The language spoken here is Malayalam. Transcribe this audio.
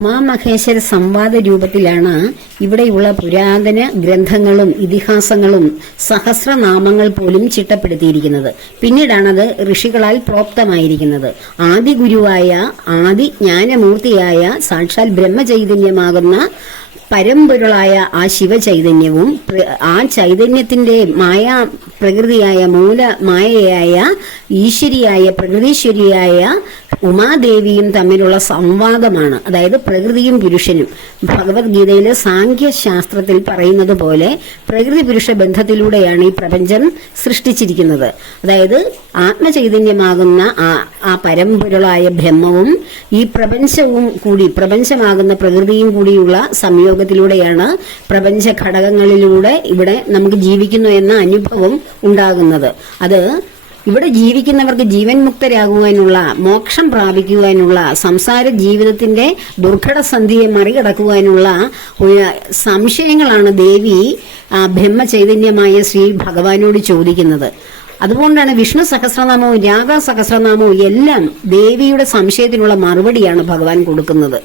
ഉമാമഹേശ്വര സംവാദ രൂപത്തിലാണ് ഇവിടെയുള്ള പുരാതന ഗ്രന്ഥങ്ങളും ഇതിഹാസങ്ങളും സഹസ്രനാമങ്ങൾ പോലും ചിട്ടപ്പെടുത്തിയിരിക്കുന്നത്. പിന്നീടാണത് ഋഷികളാൽ പ്രോക്തമായിരിക്കുന്നത്. ആദി ഗുരുവായ ആദി ജ്ഞാനമൂർത്തിയായ സാക്ഷാൽ ബ്രഹ്മചൈതന്യമാകുന്ന പരമ്പൊരുളായ ആ ശിവചൈതന്യവും ആ ചൈതന്യത്തിന്റെ മായാ പ്രകൃതിയായ മൂല മായയായ ഈശ്വരിയായ പ്രകൃതീശ്വരിയായ ഉമാദേവിയും തമ്മിലുള്ള സംവാദമാണ്. അതായത് പ്രകൃതിയും പുരുഷനും. ഭഗവത്ഗീതയിലെ സാഖ്യശാസ്ത്രത്തിൽ പറയുന്നത് പോലെ പ്രകൃതി പുരുഷ ബന്ധത്തിലൂടെയാണ് ഈ പ്രപഞ്ചം സൃഷ്ടിച്ചിരിക്കുന്നത്. അതായത് ആത്മചൈതന്യമാകുന്ന ആ പരമ്പൊരുളായ ബ്രഹ്മവും ഈ പ്രപഞ്ചമാകുന്ന പ്രകൃതിയും കൂടിയുള്ള സംയോഗത്തിലൂടെയാണ് പ്രപഞ്ച ഘടകങ്ങളിലൂടെ ഇവിടെ നമുക്ക് ജീവിക്കുന്നു എന്ന അനുഭവം ഉണ്ടാകുന്നത്. അത് ഇവിടെ ജീവിക്കുന്നവർക്ക് ജീവൻ മുക്തരാകുവാനുള്ള, മോക്ഷം പ്രാപിക്കുവാനുള്ള, സംസാര ജീവിതത്തിന്റെ ദുർഘടസന്ധിയെ മറികടക്കുവാനുള്ള സംശയങ്ങളാണ് ദേവി ബ്രഹ്മചൈതന്യമായ ശ്രീ ഭഗവാനോട് ചോദിക്കുന്നത്. അതുകൊണ്ടാണ് വിഷ്ണു സഹസ്രനാമവും രാഗ സഹസ്രനാമവും എല്ലാം ദേവിയുടെ സംശയത്തിനുള്ള മറുപടിയാണ് ഭഗവാൻ കൊടുക്കുന്നത്.